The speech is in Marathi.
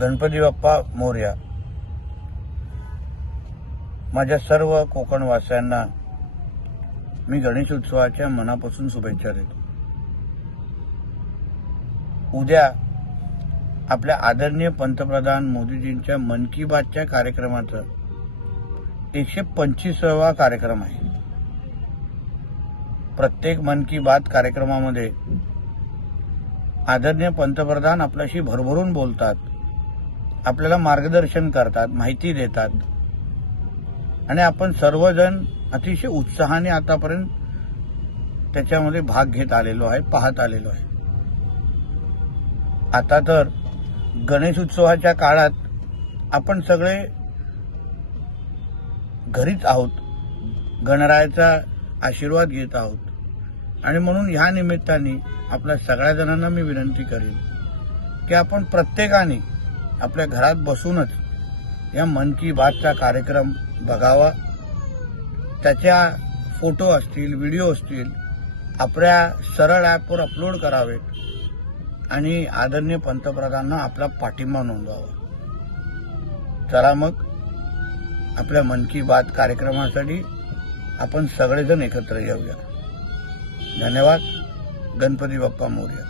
गणपती बाप्पा मोर्या. माझ्या सर्व कोकणवासियांना मी गणेश उत्सवाच्या मनापासून शुभेच्छा देतो. उद्या आपल्या आदरणीय पंतप्रधान मोदीजींच्या मन की बातच्या कार्यक्रमाचं एकशे पंचवीसावा कार्यक्रम आहे. प्रत्येक मन की बात कार्यक्रमामध्ये आदरणीय पंतप्रधान आपल्याशी भरभरून बोलतात. आपल्याला मार्गदर्शन करतात माहिती देतात. आणि आपण सर्वजण अतिशय उत्साहाने आतापर्यंत त्याच्यामध्ये भाग घेत आलेलो आहे पाहत आलेलो आहे. आता तर गणेश उत्सवाच्या काळात आपण सगळे घरीच आहोत गणरायाचा आशीर्वाद घेत आहोत. आणि म्हणून ह्या निमित्ताने आपल्या सगळ्या जणांना मी विनंती करेन की आपण प्रत्येकाने आपल्या घरात बसूनच या मन की बातचा कार्यक्रम बघावा. त्याच्या फोटो असतील व्हिडिओ असतील आपल्या सरळ ॲपवर अपलोड करावेत आणि आदरणीय पंतप्रधानांना आपला पाठिंबा नोंदवावा. चला मग आपल्या मन की बात कार्यक्रमासाठी आपण सगळेजण एकत्र येऊया. धन्यवाद. गणपती बाप्पा मोर्या.